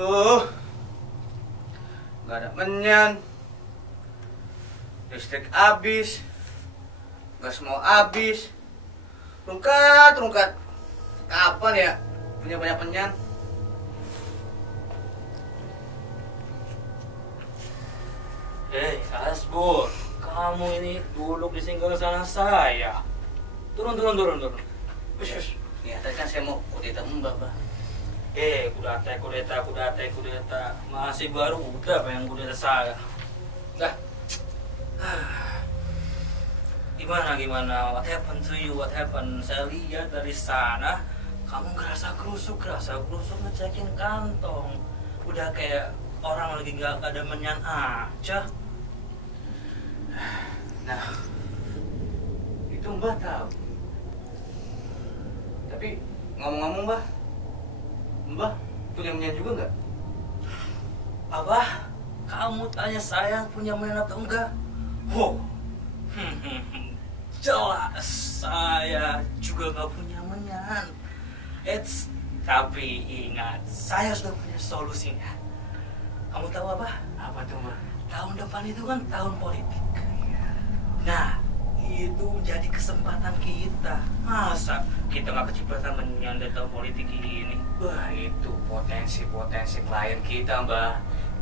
Duh, nggak ada menyan, listrik habis, gas mau habis, rungkat. Kapan ya punya banyak menyan? Hei, Asbur, kamu ini duduk di singgah sana saya. Turun. Ush. Ya, tadi kan saya mau kudeta Mbak, Mbak. Kudeta. Masih baru udah pengen kudeta saya. Dah. Gimana? What happened to you? What happened? Saya lihat dari sana, kamu gerasa kerusuk ngecekin kantong. Udah kayak orang lagi nggak ada menyan aja. Nah, itu Mbak tahu. Tapi ngomong-ngomong Mbak punya menyan juga nggak? Abah, kamu tanya saya punya menyan atau enggak? Jelas saya juga nggak punya menyan. Tapi ingat, saya sudah punya solusinya. Kamu tahu apa? Apa tuh Mbak? Tahun depan itu kan tahun politik. Nah, itu jadi kesempatan kita. Masa kita nggak kecipratan menyandet tahun politik ini? Wah, itu potensi klien kita Mbak.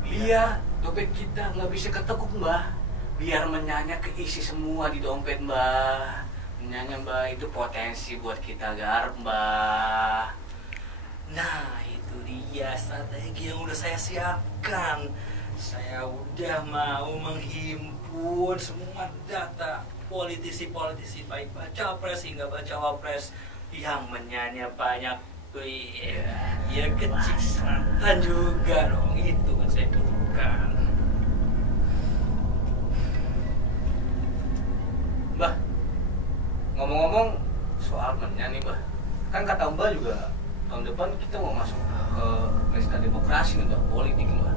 Biar dompet kita nggak bisa ketekuk Mbak. Biar menyanyi keisi semua di dompet Mbak. Menyanyi Mbak, itu potensi buat kita garap Mbak. Nah, itu dia strategi yang udah saya siapkan. Saya udah mau menghimpun semua data politisi baik baca pres hingga baca wapres yang menyanyi banyak. Ya kecipratan juga dong, itu kan saya butuhkan. Mbak, ngomong-ngomong soal menyanyi Mbak, kan kata Mbak juga tahun depan kita mau masuk ke pesta demokrasi nih Mbak, politik Mbak.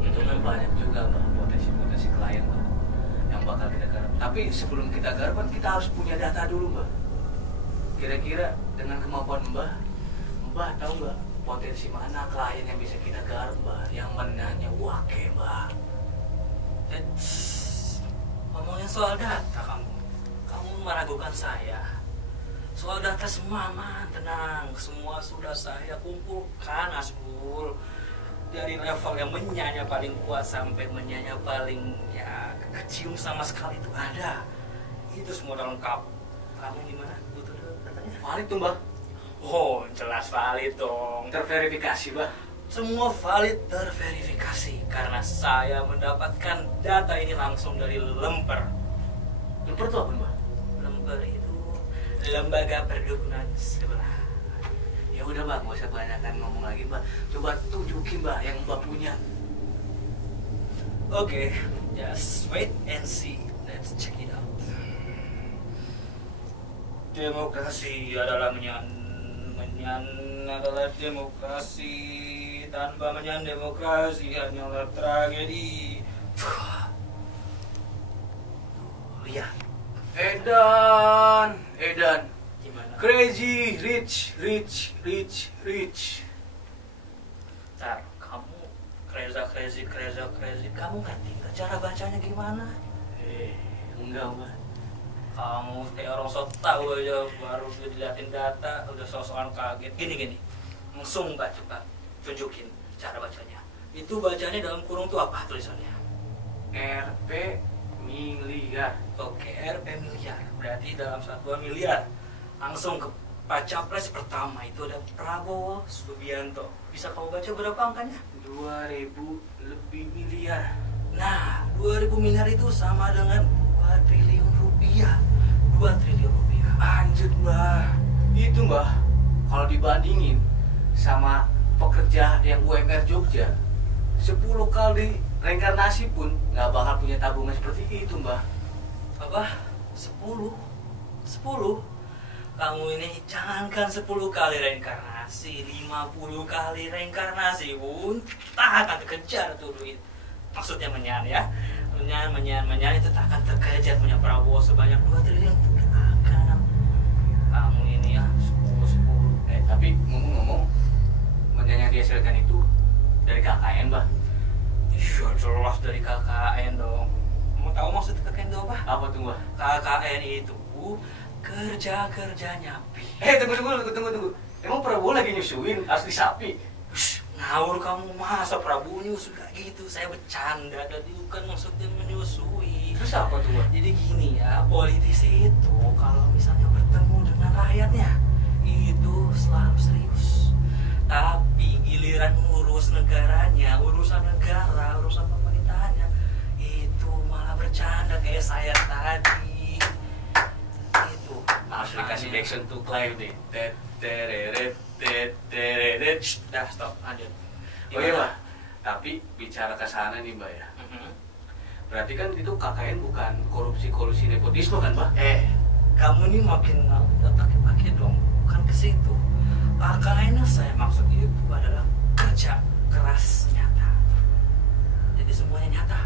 Itu kan banyak juga Mbak potensi klien Mbak yang bakal kita garap. Tapi sebelum kita garap kan kita harus punya data dulu Mbak. Kira-kira dengan kemampuan Mbak tahu Mbak potensi mana klien yang bisa kita garap Mbak, yang menanya wake Mbak. Ngomongin soal data kamu meragukan saya. Soal data semua aman, tenang. Semua sudah saya kumpulkan, Asbul. Dari level yang menyanyi paling kuat sampai menyanyi paling ya kecium sama sekali itu ada. Itu semua udah lengkap. Kamu gimana? Butuh datanya? Valid tuh Mbak. Oh, jelas valid dong. Terverifikasi Mbak. Semua valid terverifikasi karena saya mendapatkan data ini langsung dari Lemper. Lemper tuh apa Mbak? Lemper itu lembaga perdukunan sebelah. Ya udah Mbak, nggak usah banyakkan ngomong lagi Mbak. Coba tunjukin Mbak yang Mbak punya. Oke, just wait and see. Let's check it out. Demokrasi adalah menyan adalah demokrasi. Tanpa menyan demokrasi hanyalah tragedi. Lihat. Edan. Gimana? Crazy, rich. Ntar, kamu crazy. Kamu ngerti nggak cara bacanya gimana? Enggak Mbak. Kamu kayak orang sok tahu aja, baru diliatin data udah sok-sokan kaget. Gini, langsung Mbak coba tunjukin cara bacanya. Itu bacanya dalam kurung tuh apa tulisannya? RP miliar. Oke, RP miliar. Berarti dalam satuan miliar. Langsung ke Pacapres pertama itu ada Prabowo Subianto. Bisa kamu baca berapa angkanya? 2000 lebih miliar. Nah, 2000 miliar itu sama dengan 2 triliun rupiah. 2 triliun rupiah. Anjir Mbak. Itu Mbak, kalau dibandingin sama pekerja yang UMR Jogja, 10 kali reinkarnasi pun nggak bakal punya tabungan seperti itu Mbak. Apa? 10? Kamu ini jangankan 10 kali reinkarnasi, 50 kali reinkarnasi pun tak akan terkejar tuh duit. Maksudnya menyan ya. Menyan itu tak akan terkejar punya Prabowo sebanyak 2 triliun pun akan. Kamu ini ya 10. Tapi ngomong-ngomong, menyan yang dihasilkan itu dari maksud dari KKN dong. Mau tahu maksud KKN itu apa? Apa tuh mbak? KKN itu kerja nyapi. Tunggu. Emang Prabowo lagi nyusuin asli sapi? Ngawur kamu, masa Prabowo nyusu kayak gitu? Saya bercanda, tadi bukan maksudnya menyusui. Terus apa tuh mbak? Jadi gini ya, politisi itu kalau misalnya bertemu dengan rakyatnya itu selalu serius. Tapi giliran urus negaranya, urusan negara, urusan pemerintahannya itu malah bercanda kayak saya tadi. Itu Harus dikasih action to claim deh. Dah stop, lanjut. Oh iya mbak, tapi bicara ke sana nih mbak ya. Berarti kan itu KKN bukan korupsi nepotisme kan mbak? Kamu nih makin otaknya pakai dong, bukan ke situ. KKN saya maksud itu adalah kerja keras nyata. Jadi semuanya nyata.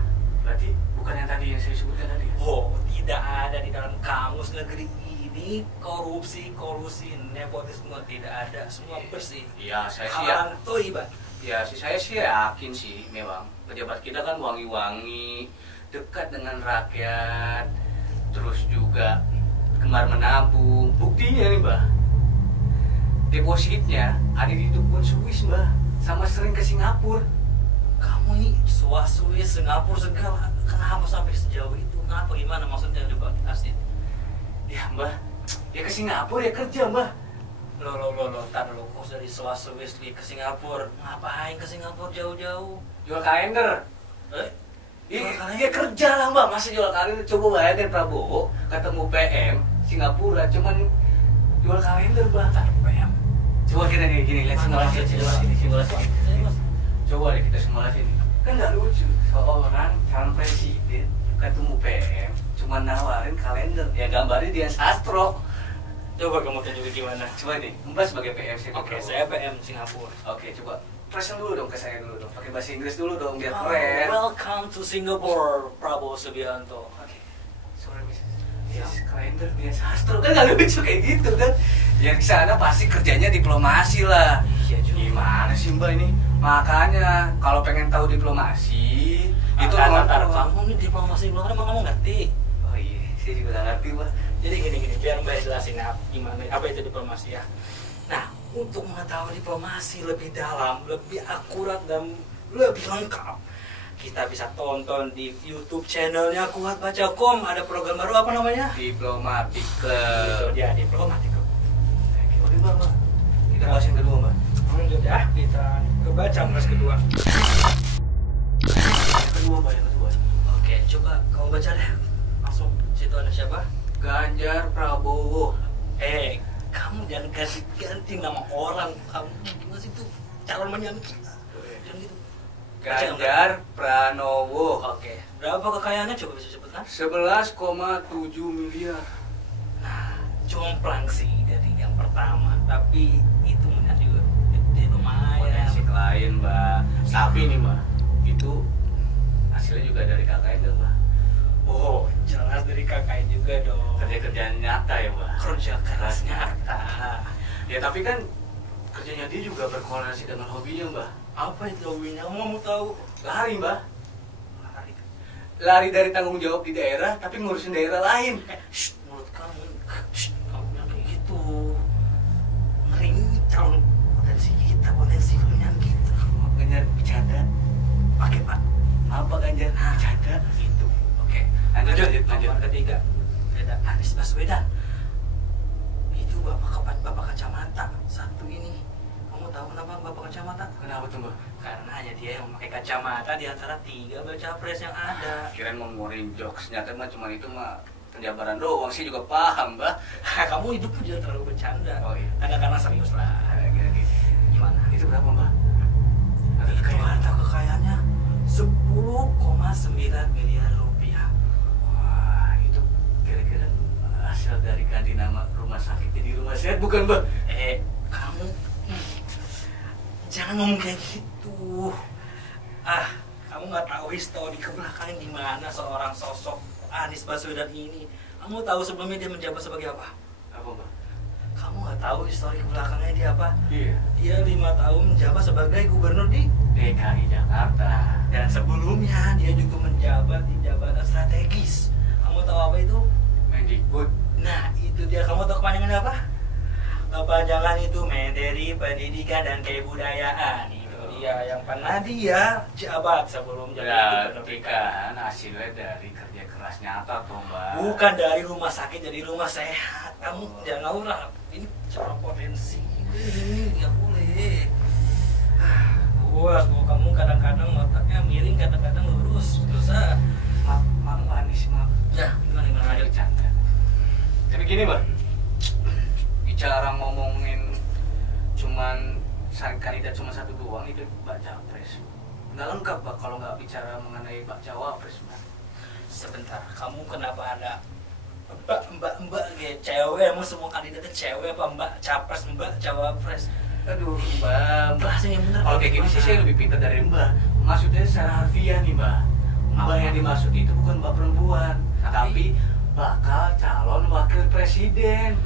Berarti bukan yang tadi yang saya sebutkan tadi ya? Oh, tidak ada di dalam kamus negeri ini korupsi, nepotisme tidak ada, semua bersih. Iya, saya sih Halang toiban. ya saya sih yakin sih memang pejabat kita kan wangi-wangi, dekat dengan rakyat, terus juga gemar menabung. Buktinya nih mbak, depositnya ada di dukun Swiss mbak, sama sering ke Singapura. Kamu nih Swiss, Singapura segala, kenapa sampai sejauh itu? Kenapa, gimana maksudnya, coba kasih. Ya mbak, ya ke Singapura ya kerja mbak. Lo, tar lo, kok dari Swiss ke Singapura? Ngapain ke Singapura jauh-jauh? Jual kalender. Iya kerja lah mbak, masa jual kalender? Coba bayangin Prabowo ketemu PM Singapura cuman jual kalender mbak. PM. Coba kita gini, lihat simulasi. Coba deh kita simulasi nih. Kan nggak lucu, seorang calon presiden ketemu PM cuma nawarin kalender, ya gambarnya Dian Sastro. Coba kamu tunjukin gimana? Coba nih, mbak sebagai PM Oke, saya PM Singapura. Oke, coba present dulu dong ke saya dulu dong, pakai bahasa Inggris dulu dong biar keren. Welcome to Singapore, Prabowo Subianto. Oke, sorry miss. Yes, kalender Dian Sastro kan nggak lucu kayak gitu kan? Yang di sana pasti kerjanya diplomasi lah. Iya juga. Gimana sih mbak ini? Makanya kalau pengen tahu diplomasi itu ntar kamu nih diplomasi luar emang kamu ngerti? Oh iya, saya juga nggak ngerti mbak. Jadi gini, biar mbak jelasin gimana, apa itu diplomasi ya. Nah, untuk mengetahui diplomasi lebih dalam, lebih akurat dan lebih lengkap, kita bisa tonton di YouTube channelnya Kuat Baca.com. Ada program baru apa namanya? Diplomatic Itu Club. dia, Diplomatic Club. Oke mbak, kita bahas yang kedua mbak. Lanjut ya, kita kebaca kelas kedua. Yang kedua. Oke, coba kamu baca deh. Langsung situ ada siapa? Ganjar Prabowo. Kamu jangan ganti nama orang. Kamu gimana sih tuh calon menyanyi kita? Jangan gitu. Ganjar Pranowo. Oke. Berapa kekayaannya coba bisa sebutkan? 11,7 miliar. Nah, jomplang sih dari yang pertama, tapi itu menang juga gede lumayan. Potensi klien mbak. Tapi nih mbak, itu hasilnya juga dari KKN dong mbak. Oh, jelas dari KKN juga dong. Kerja-kerjaan nyata ya mbak. Kerja keras nyata. Ya tapi kan kerjanya dia juga berkorelasi dengan hobinya mbak. Apa itu hobinya? Kamu mau tahu? Lari mbak. Lari. Lari dari tanggung jawab di daerah tapi ngurusin daerah lain. Mulut kamu. Kamu bilang kayak gitu. Ngeri calon potensi kita, potensi pemilihan kita. Ganjar bercanda. Pakai pak. Apa Ganjar bercanda? Itu. Oke. Lanjut. Nomor ketiga. Ada Anies Baswedan. Itu bapak kacamata. Satu ini. Kamu tahu kenapa bapak kacamata? Kenapa tuh mbak? Karena hanya dia yang memakai kacamata di antara 3 baca pres yang ada. Kirain mau ngeluarin jokes, nyata mah cuma itu mah penjabaran doang sih juga paham mbak. Kamu hidupmu jangan terlalu bercanda. Oh iya. Ada karena serius lah. Gimana? Itu berapa mbak? Itu harta kekayaannya 10,9 miliar rupiah. Wah itu kira-kira hasil dari ganti nama rumah sakit jadi rumah sehat bukan mbak? Kamu jangan ngomong kayak gitu. Kamu nggak tahu histori ke belakangnya gimana seorang sosok Anies Baswedan ini. Kamu tahu sebelumnya dia menjabat sebagai apa? Apa mbak? Kamu nggak tahu histori belakangnya dia apa? Iya. Dia 5 tahun menjabat sebagai gubernur di DKI Jakarta. dan sebelumnya dia juga menjabat di jabatan strategis. Kamu tahu apa itu? Mendikbud. Nah, itu dia. Kamu tahu kepanjangannya apa? Kepanjangan itu Menteri Pendidikan dan Kebudayaan. Itu dia yang pernah dia jabat sebelum jadi gubernur Berarti DKI. kan hasilnya dari kerja keras nyata tuh Mbak. Bukan dari rumah sakit, dari rumah sehat. Kamu jangan ngawur lah. Ini cara potensi. Ini nggak boleh. Bos, kamu kadang-kadang otaknya miring, kadang-kadang lurus. Dosa. Maaf Anis, maaf. Ya, gimana Ada aja. bercanda. Tapi gini Mbak, bicara ngomongin cuman kandidat cuma satu doang itu baca pres. Nggak lengkap Mbak kalau nggak bicara mengenai baca wapres Mbak. Sebentar, kamu kenapa ada mbak kayak cewek? Emang semua kandidatnya cewek apa mbak capres, mbak cawapres? Aduh Mbak, Bahasanya bener. kalau kayak gini sih saya lebih pintar dari Mbak. Maksudnya secara harfiah nih Mbak. Mbak yang dimaksud itu bukan Mbak perempuan, tapi bakal calon wakil presiden.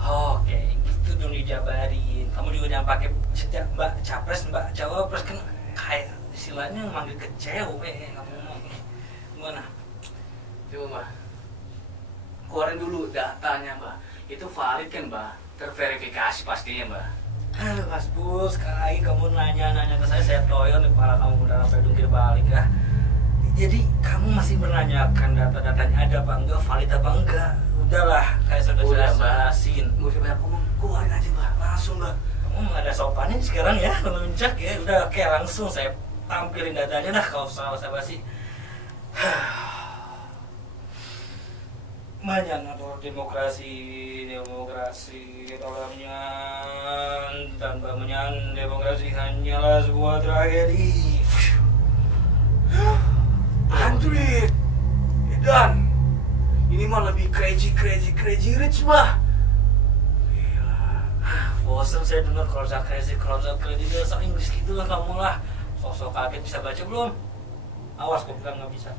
Oke, gitu dong dijabarin. Kamu juga jangan pakai setiap mbak capres, mbak cawapres, kan kayak istilahnya manggil ke cewek. Kamu ngomong gimana? Coba Mbak, keluarin dulu datanya Mbak. Itu valid kan Mbak? Terverifikasi pastinya Mbak. Halo Mas Bul, sekali lagi kamu nanya-nanya ke saya toyon di kepala kamu udah sampai dungkir balik ya. Jadi kamu masih menanyakan data-datanya ada apa enggak, valid apa enggak? Udahlah, kayak sudah jelasin. Nggak usah banyak ngomong, keluarin aja Mbak, langsung Mbak. Kamu nggak ada sopannya sekarang ya, melunjak ya. Udah, oke, langsung saya tampilin datanya dah, kau usah basa-basi. Menyanyikan demokrasi dalamnya tanpa demokrasi hanyalah sebuah tragedi. Android dan ini mah lebih crazy rich Mbak. Bosan saya dengar kalau crazy bahasa Inggris gitu lah kamu lah. Sosok kaget bisa baca belum? Awas kok bilang nggak bisa.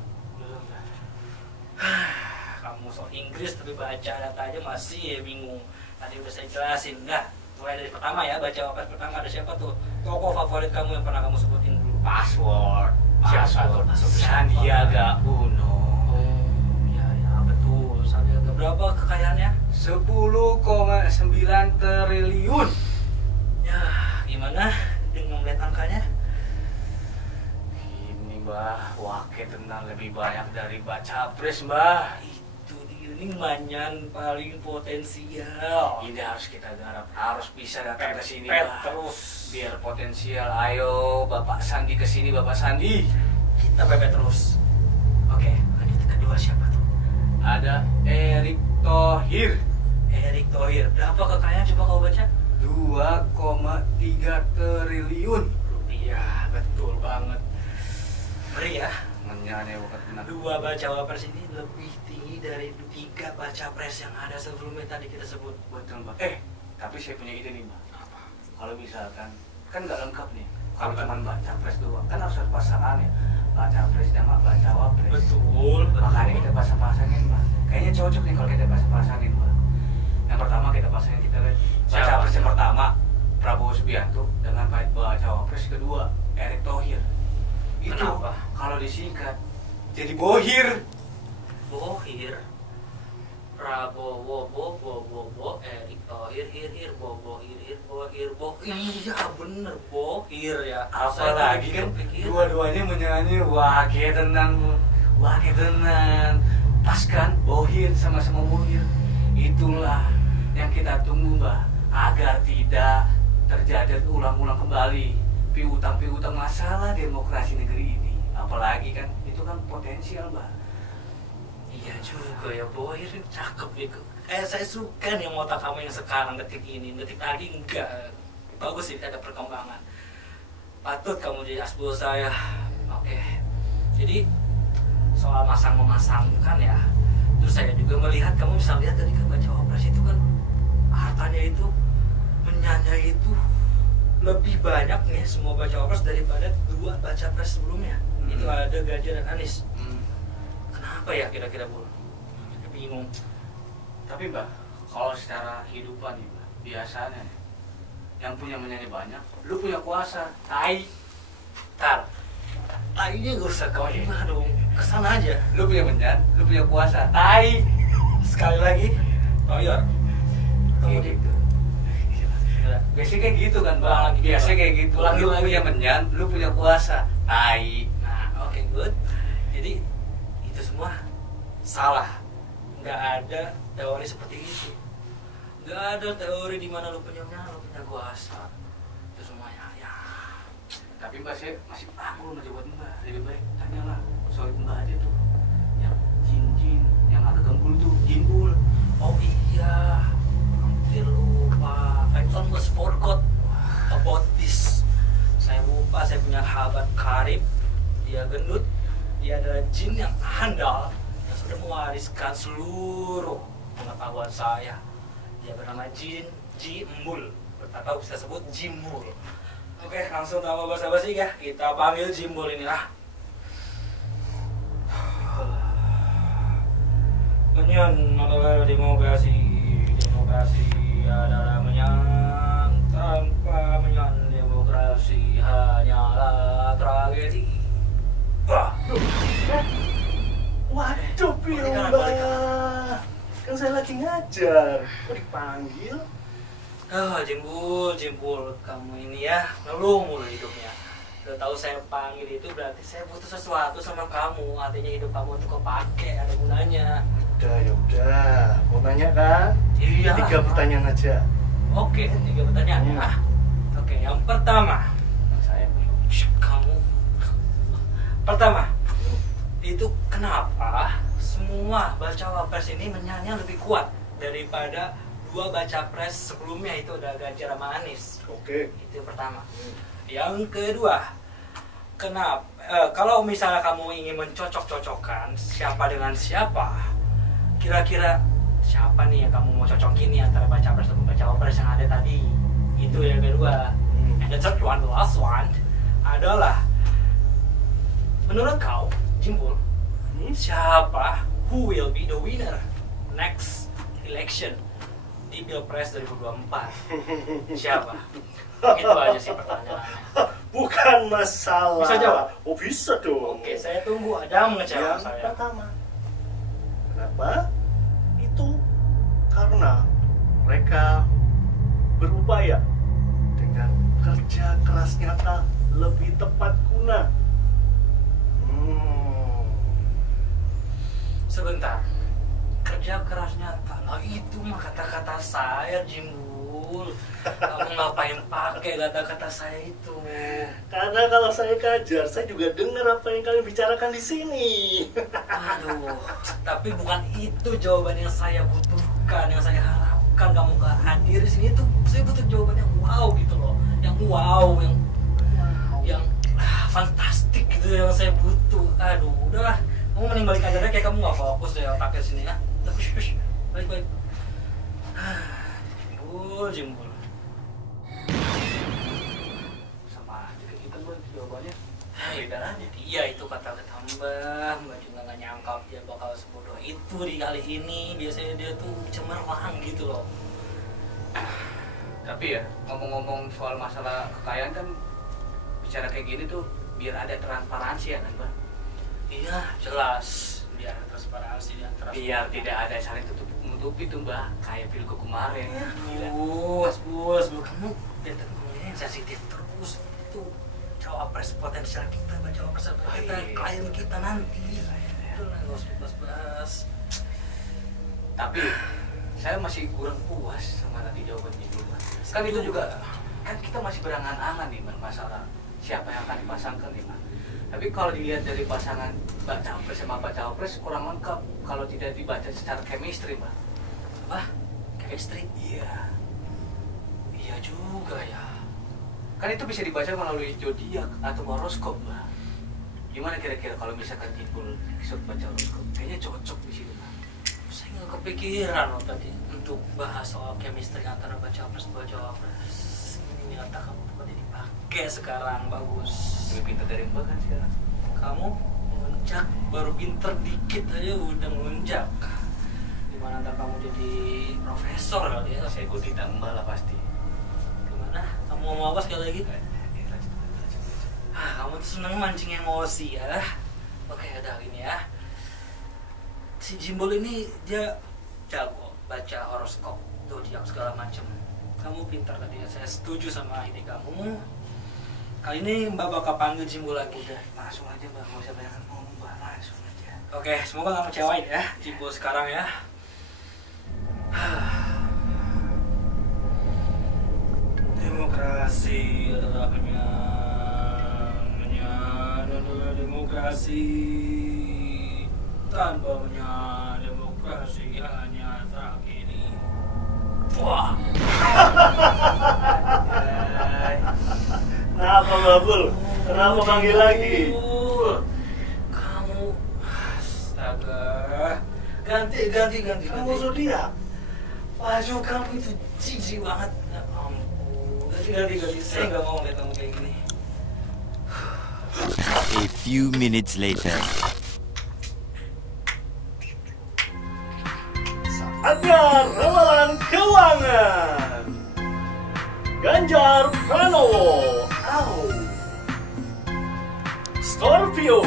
Kamu sok Inggris tapi baca data aja masih ya bingung. Tadi udah saya jelasin. Dah, mulai dari pertama ya, baca wapres pertama ada siapa tuh? Tokoh favorit kamu yang pernah kamu sebutin dulu. Password Password. Sandiaga Uno. Oh, ya betul. Sandiaga berapa kekayaannya? 10,9 triliun. Ya, gimana dengan melihat angkanya? Ini Mbak, wakil tenang lebih banyak dari baca pres Mbak. Itu dia nih manyan paling potensial. Ini harus kita garap, harus bisa datang ke sini Pet Mbak. terus. Biar potensial, ayo Bapak Sandi ke sini Bapak Sandi. Kita pepet terus. Oke, lanjut kedua siapa tuh? Ada Erick Thohir. Erick Thohir. Berapa kekayaan coba kau baca? 2,3 triliun Rupiah, betul banget. Ngeri ya. menyanyi bukan benar. Dua baca wapres ini lebih tinggi dari 3 baca pres yang ada sebelumnya tadi kita sebut. Betul Mbak. Tapi saya punya ide nih Mbak. Apa? Kalau misalkan kan nggak lengkap nih. Kalau cuma baca pres doang kan harus ada pasangannya. Baca pres sama baca wapres. Betul. Makanya kita pasang-pasangin Mbak. Kayaknya cocok nih kalau kita pasang-pasangin Mbak. Yang pertama kita pasangin kita lihat baca pres yang pertama Prabowo Subianto dengan baca wapres kedua Erick Thohir. Itu Kenapa? kalau disingkat jadi Bohir. Bohir. Prabowo, Erick Thohir, hir, Bohir. Iya bener, Bohir ya. Apalagi kan dua-duanya menyanyi wakil tenang Bu. Wakil tenang. Pas kan Bohir sama-sama Bohir. Itulah yang kita tunggu Mbak, agar tidak terjadi ulang-ulang kembali piutang masalah demokrasi negeri ini. Apalagi kan itu kan potensial Mbak. Iya juga ya, Bohir cakep gitu. Saya suka nih otak kamu yang sekarang detik ini. Detik tadi enggak. Bagus sih, ada perkembangan. Patut kamu jadi asbul saya. Oke. Jadi soal masang-memasang kan ya. Terus saya juga melihat, kamu bisa lihat tadi kan baca wapres itu kan hartanya itu, menyanyi itu lebih banyak nih semua baca wapres daripada 2 baca pres sebelumnya. Itu ada Ganjar dan Anies. Kenapa ya kira-kira Bu? Bingung. Tapi Mbak, kalau secara kehidupan nih Mbak, biasanya yang punya menyanyi banyak, lu punya kuasa. Tai. Tar. Tainya gak usah kau gimana dong. Kesana aja. Lu punya menyan, lu punya kuasa. Tai. Sekali lagi. Toyor. Kayak gitu. Biasanya kayak gitu kan, Ulang Bang. lagi. Biasanya kayak gitu. Ulangi Lu lagi. punya menyan, lu punya kuasa. Tai. Nah, oke, good. Jadi itu semua salah. Nggak ada teori seperti itu. Nggak ada teori di mana lu punya menyan, lu punya kuasa. Itu semuanya ya. Tapi Mbak saya masih ragu nanti buat Mbak. Lebih baik tanyalah soal Mbak aja tuh. Yang jin-jin, yang agak gembul tuh, jinbul. Oh iya, hampir lupa. I almost forgot about this. Saya lupa, saya punya sahabat karib. Dia gendut. Dia adalah jin yang handal yang sudah mewariskan seluruh pengetahuan saya. Dia bernama Jin Jimbul, atau bisa sebut Jimbul. Oke, langsung tanpa basa-basi ya, kita panggil Jimbul inilah. Menyan adalah demokrasi. Demokrasi adalah menyan. Tanpa menyan demokrasi hanyalah tragedi. Wah. Waduh, Balikan, Mbak. balikan. Kan saya lagi ngajar. Kok dipanggil? Jimbul, kamu ini ya ngeluh mulu hidupnya. Udah tahu saya panggil itu berarti saya butuh sesuatu sama kamu. Artinya hidup kamu untuk kepake, ada gunanya. Udah. Mau nanya kan? Iya. 3 pertanyaan aja. Oke, 3 pertanyaan ya. Oke, yang pertama, Saya kamu pertama itu kenapa semua bacawa pres ini menyanyi lebih kuat daripada 2 baca pres sebelumnya itu ada Ganjar sama Anies? Oke. Itu yang pertama. Yang kedua, kenapa kalau misalnya kamu ingin mencocok-cocokkan siapa dengan siapa, kira-kira siapa nih yang kamu mau cocokin nih antara baca pres dan baca pres yang ada tadi? Itu yang kedua. And the third one, the last one adalah menurut kau, Jimbul, siapa who will be the winner next election di Pilpres 2024? Siapa? Itu aja sih pertanyaannya. Bukan masalah. Bisa jawab? Oh, bisa dong. Oke, saya tunggu. Ada mengecewakan Yang saya. pertama. Kenapa? Itu karena mereka berupaya dengan kerja keras nyata lebih tepat guna. Sebentar. Kerja keras nyata. Nah, itu mah kata-kata saya, Jimbul. Kamu ngapain pakai kata-kata saya itu? Karena kalau saya kajar, saya juga dengar apa yang kalian bicarakan di sini. Aduh, tapi bukan itu jawaban yang saya butuhkan, yang saya harapkan kamu gak hadir di sini itu. Saya butuh jawaban yang wow gitu loh, yang wow, yang fantastik gitu yang saya butuh. Aduh, udahlah, kamu mending balik aja deh, kayak kamu gak fokus deh otaknya sini ya. Balik. Jimbul. Sama aja kayak gitu Mbak jawabannya. Beda aja. Iya, itu kata-kata Mbak juga gak nyangka dia bakal sebodoh itu di kali ini. Biasanya dia tuh cemerlang gitu loh. Tapi ya ngomong-ngomong soal masalah kekayaan kan bicara kayak gini tuh biar ada transparansi ya kan Mbak? Iya, jelas. Biar ada transparansi di antara Biar tidak ada saling tutup-menutupi tuh Mbak, kayak pilgub kemarin. Gila. Bos, kamu dari ngomongnya sensitif terus. Itu cawapres potensial kita, cawapres kita, klien kita nanti. Udah lah, gak usah bahas. Tapi saya masih kurang puas sama nanti jawabannya dulu Mbak. Kan itu juga, kan kita masih berangan-angan nih Mbak, masalah siapa yang akan dipasangkan nih Mbak. Tapi kalau dilihat dari pasangan baca pres sama baca pres kurang lengkap kalau tidak dibaca secara chemistry Mbak. Apa? Chemistry? Iya. Iya juga ya. Kan itu bisa dibaca melalui zodiak atau horoskop Mbak. Gimana kira-kira kalau misalkan Jimbul ikut baca horoskop? Kayaknya cocok di situ Mbak. Saya nggak kepikiran loh tadi untuk bahas soal chemistry antara baca pres. Ini otak kamu bukan dipakai sekarang, bagus. Lebih pintar dari Mbak kan sekarang. Kamu melunjak baru pinter dikit aja udah melunjak. Gimana ntar kamu jadi profesor kali ya? Saya ikuti tambah lah pasti. Gimana? Kamu mau apa sekali lagi? Kamu tuh seneng mancing emosi ya. Oke, udah gini ya. Si Jimbol ini dia jago baca horoskop, zodiak segala macem. Kamu pintar tadi ya, saya setuju sama ide kamu. Kali ini Mbak bakal panggil Jimbol lagi. Udah, langsung aja Mbak, nggak usah banyak ngomong Mbak, langsung aja. Oke, semoga kamu kecewain ya Jimbol sekarang ya. Demokrasi adalah demokrasi, tanpa demokrasi hanya tragedi. Wah. Kenapa Mbak Bul? Kenapa panggil lagi? Kamu, astaga, ganti. Kamu zodiak. Baju kamu itu jijik banget. Ya ampun. Ganti. Saya nggak mau lihat kamu kayak gini. A few minutes later. Saatnya ramalan keuangan. Ganjar Pranowo. Scorpio.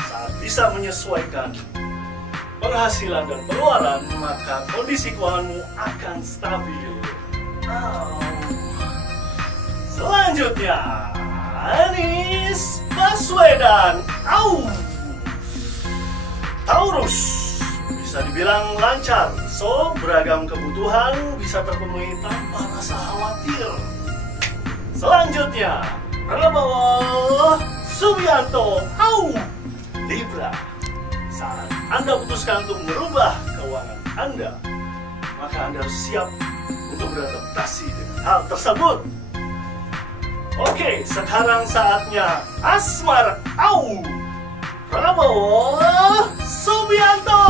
Saat bisa menyesuaikan penghasilan dan pengeluaran, maka kondisi keuanganmu akan stabil. Selanjutnya, Anies Baswedan. Taurus. Bisa dibilang lancar, so beragam kebutuhan bisa terpenuhi tanpa rasa khawatir. Selanjutnya, Prabowo Subianto. Libra. Saat Anda putuskan untuk merubah keuangan Anda, maka Anda harus siap untuk beradaptasi dengan hal tersebut. Oke, sekarang saatnya asmara. Prabowo Subianto.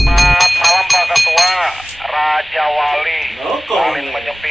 Selamat malam Pak Ketua. Raja Wali Noko. paling menyepi